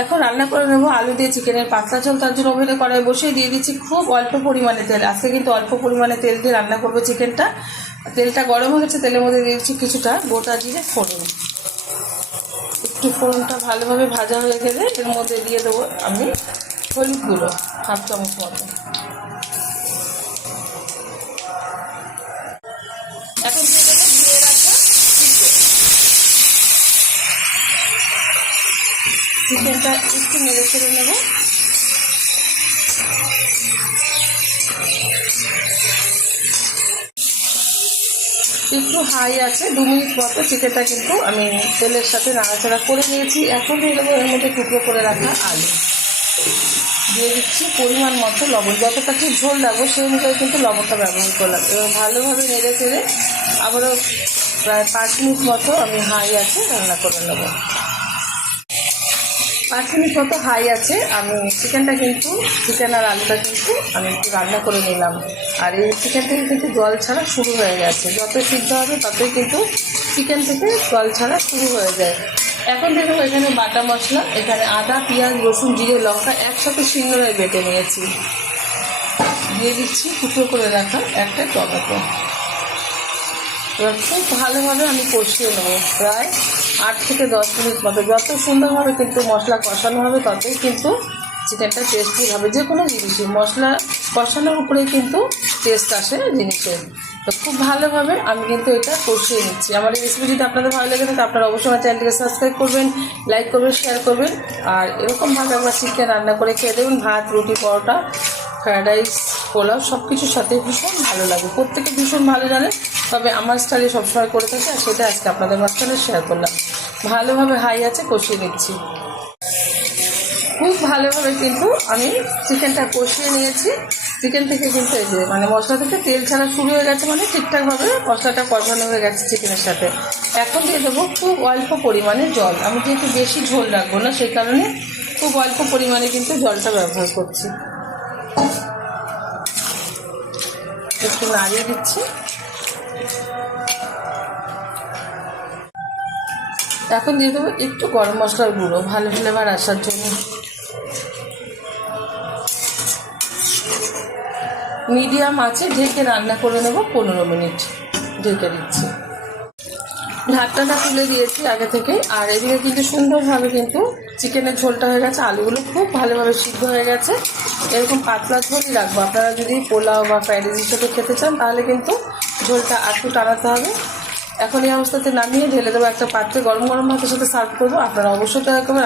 এখন রান্না করে নেবো আলু দিয়ে চিকেনের পাতলা ঝোল। তার জন্য ওভেনে কড়াই বসিয়ে দিয়ে দিচ্ছি খুব অল্প পরিমাণে তেল। আজকে কিন্তু অল্প পরিমাণে তেল দিয়ে রান্না করবো চিকেনটা। তেলটা গরম হয়ে গেছে, তেলের মধ্যে দিয়ে দিচ্ছি কিছুটা গোটা জিরে ফোড়ন। একটু ফোড়নটা ভালোভাবে ভাজা হয়ে গেলে এর মধ্যে দিয়ে দেবো আমি হলুদ গুঁড়ো 1/2 চামচ মতো। এখন দিয়ে দেবো ধুয়ে রাখা চিকেনটা একটু নেড়ে ছেড়ে নেবো। একটু হাই আছে 2 মিনিট মতো চিকেনটা কিন্তু আমি তেলের সাথে নাড়াচাড়া করে নিয়েছি। এখন দিয়ে দেবো এর মধ্যে টুকরো করে রাখা আলু, দিয়ে দিচ্ছি পরিমাণ মতো লবণ। যতটা কি ঝোল রাখবো সেই অনুযায়ী কিন্তু লবণটা ব্যবহার করলাম। এবং ভালোভাবে নেড়ে চেড়ে আবারও প্রায় 5 মিনিট মতো আমি হাই আছে রান্না করে নেব। 5 মিনিট মতো হাই আছে আমি চিকেনটা কিন্তু চিকেন আর আলুটা কিন্তু আমি একটু রান্না করে নিলাম। আর এই চিকেন থেকে কিন্তু জল ছাড়া শুরু হয়ে গেছে। যত সিদ্ধ হবে ততই কিন্তু চিকেন থেকে জল ছাড়া শুরু হয়ে যায়। এখন দেখো এখানে বাটা মশলা, এখানে আদা পেঁয়াজ রসুন জিরে লঙ্কা একসাথে শিলনোড়ায় বেটে নিয়েছি। দিয়ে দিচ্ছি টুকরো করে রাখা একটা টমেটো। এবার খুব ভালোভাবে আমি কষিয়ে নেবো প্রায় 8 থেকে 10 মিনিট মতো। যত সুন্দরভাবে কিন্তু মশলা কষানো হবে ততই কিন্তু চিকেনটা টেস্টি হবে। যে কোনো জিনিসই মশলা কষানোর উপরেই কিন্তু টেস্ট আসে জিনিসের। তো খুব ভালোভাবে আমি কিন্তু এটা কষিয়ে নিচ্ছি। আমার এই রেসিপি যদি আপনাদের ভালো লেগে থাকে আপনারা অবশ্যই আমার চ্যানেলটিকে সাবস্ক্রাইব করবেন, লাইক করবেন, শেয়ার করবেন। আর এরকমভাবে আমরা চিকেন রান্না করে খেয়ে দেবেন। ভাত, রুটি, পরোটা, ফ্রায়েড রাইস, পোলাও সব কিছুর সাথে ভীষণ ভালো লাগে। প্রত্যেকে ভীষণ ভালো জানে, তবে আমার স্টাইলে সবসময় করে থাকে আর সেটা আজকে আপনাদের মাঝখানে শেয়ার করলাম। ভালোভাবে হাই আছে কষিয়ে নিচ্ছি। খুব ভালোভাবে কিন্তু আমি চিকেনটা কষিয়ে নিয়েছি। চিকেন থেকে কিন্তু এই যে মশলা থেকে তেল ছাড়া শুরু হয়ে গেছে, ঠিকঠাকভাবে মশলাটা কষানো হয়ে গেছে চিকেনের সাথে। এখন দিয়ে দেবো খুব অল্প পরিমাণে জল। আমি যেহেতু বেশি ঝোল রাখবো না সেই কারণে খুব অল্প পরিমাণে কিন্তু জলটা ব্যবহার করছি। একটু নাড়িয়ে দিচ্ছি। এখন দিয়ে দেবো একটু গরম মশলার গুঁড়ো ভালো ফ্লেভার আসার জন্য। মিডিয়াম আছে ঢেকে রান্না করে নেব 15 মিনিট। ঢেকে দিচ্ছি, ঢাকনাটা তুলে দিয়েছি আগে থেকে। আর এদিকে কিন্তু সুন্দরভাবে কিন্তু চিকেনের ঝোলটা হয়ে গেছে, আলুগুলো খুব ভালোভাবে সিদ্ধ হয়ে গেছে। এরকম পাতলা ঝোলই রাখবো। আপনারা যদি পোলাও বা ফ্রাইড রাইস হিসেবে খেতে চান তাহলে কিন্তু ঝোলটা একটু টানাতে হবে। এখন এই অবস্থাতে নামিয়ে ঢেলে দেবো একটা পাত্রে, গরম গরম ভাতের সাথে সার্ভ করবো। আপনারা অবশ্যই ট্রাই করবেন।